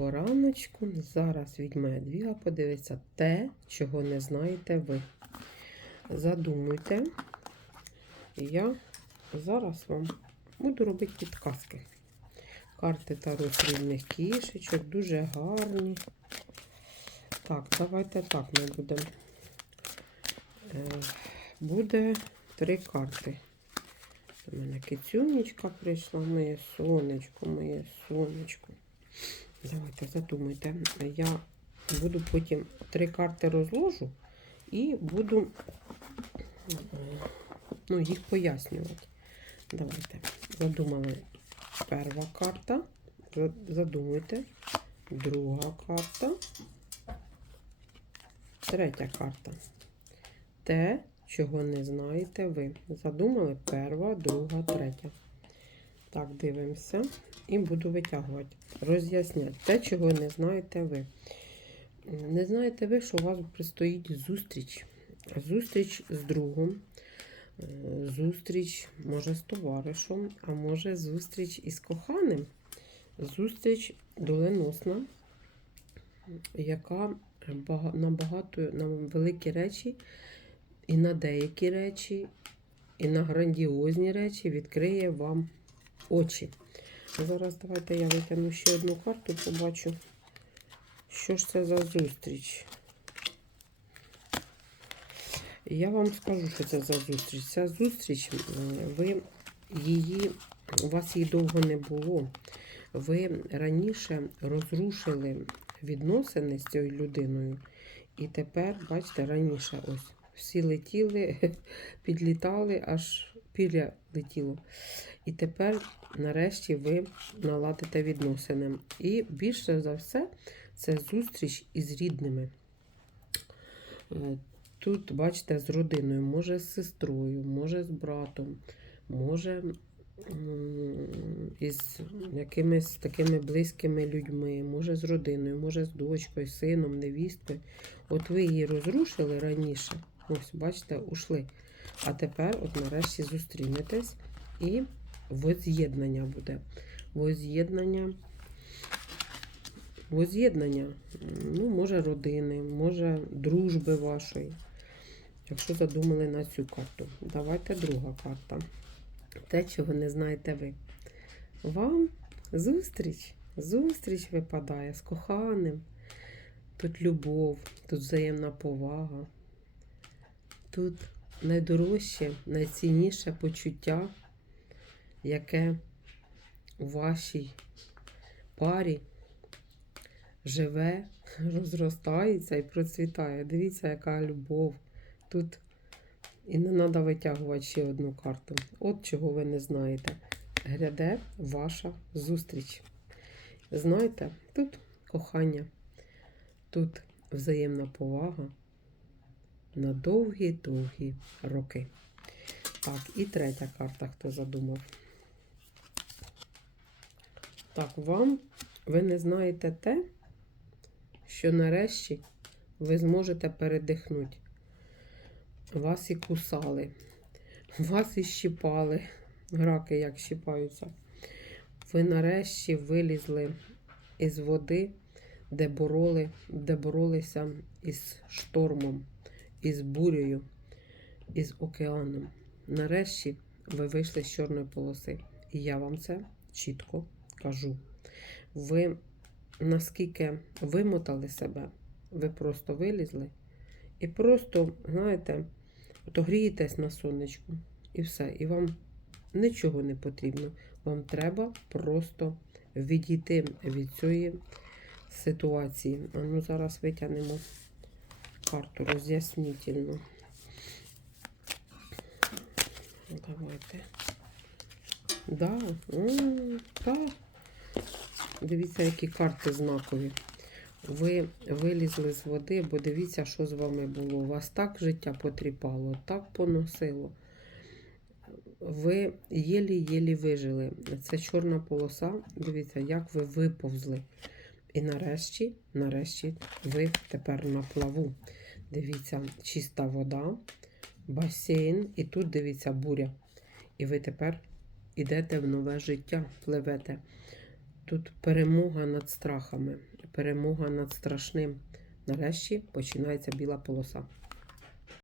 Доброго раночку. Зараз відьмає двіга подивиться те, чого не знаєте ви. Задумуйте. Я зараз вам буду робити підказки. Карти Таро срібних кішечок, дуже гарні. Так, давайте так ми будемо. Е, Буде три карти. До мене кицюнечка прийшла, моє сонечко, моє сонечко. Давайте задумайте. Я буду потім три карти розложу і буду ну, їх пояснювати. Давайте. Задумали перша карта. За- Задумуйте. Друга карта. Третя карта. Те, чого не знаєте ви. Задумали перша, друга, третя. Так, дивимося. І буду витягувати. Роз'ясняти те, чого не знаєте ви. Не знаєте ви, що у вас предстоїть зустріч. Зустріч з другом. е, Зустріч, може, з товаришем, а може, зустріч із коханим. Зустріч доленосна, яка на багато, на великі речі, і на деякі речі, і на грандіозні речі відкриє вам очі. Зараз давайте я витягну ще одну карту, побачу, що ж це за зустріч. Я вам скажу, що це за зустріч. Ця зустріч, ви її, у вас її довго не було. Ви раніше розрушили відносини з цією людиною. І тепер, бачите, раніше ось всі летіли, підлітали, аж піря летіло. І тепер, нарешті, ви наладите відносини. І більше за все, це зустріч із рідними. Е, Тут, бачите, з родиною, може з сестрою, може з братом, може із якимись такими близькими людьми, може з родиною, може з дочкою, сином, невісткою. От ви її розрушили раніше. Ось, бачите, ушли. А тепер, от нарешті, зустрінетесь і воз'єднання буде. Воз'єднання. Воз'єднання, ну, може, родини, може, дружби вашої. Якщо задумали на цю карту. Давайте друга карта. Те, чого не знаєте ви. Вам зустріч. Зустріч випадає з коханим. Тут любов, тут взаємна повага. Тут найдорожче, найцінніше почуття, яке у вашій парі живе, розростається і процвітає. Дивіться, яка любов. Тут і не треба витягувати ще одну карту. От чого ви не знаєте. Гряде ваша зустріч. Знаєте, тут кохання, тут взаємна повага на довгі-довгі роки. Так, і третя карта, хто задумав. Так, вам ви не знаєте те, що нарешті ви зможете передихнути. Вас і кусали, вас і щипали, раки як щипаються. Ви нарешті вилізли із води, де бороли, де боролися із штормом, із бурею, із океаном. Нарешті ви вийшли з чорної полоси. І я вам це чітко кажу. Ви наскільки вимотали себе, ви просто вилізли і просто, знаєте, то грієтесь на сонечку і все. І вам нічого не потрібно. Вам треба просто відійти від цієї ситуації. А ну зараз витягнемо карту роз'яснительну. Давайте. Да, м. Дивіться, які карти знакові. Ви вилізли з води, бо дивіться, що з вами було. Вас так життя потріпало, так поносило. Ви єлі-єлі вижили. Це чорна полоса. Дивіться, як ви виповзли. І нарешті, нарешті, ви тепер на плаву. Дивіться, чиста вода, басейн, і тут дивіться буря. І ви тепер ідете в нове життя, пливете. Тут перемога над страхами, перемога над страшним. Нарешті починається біла полоса.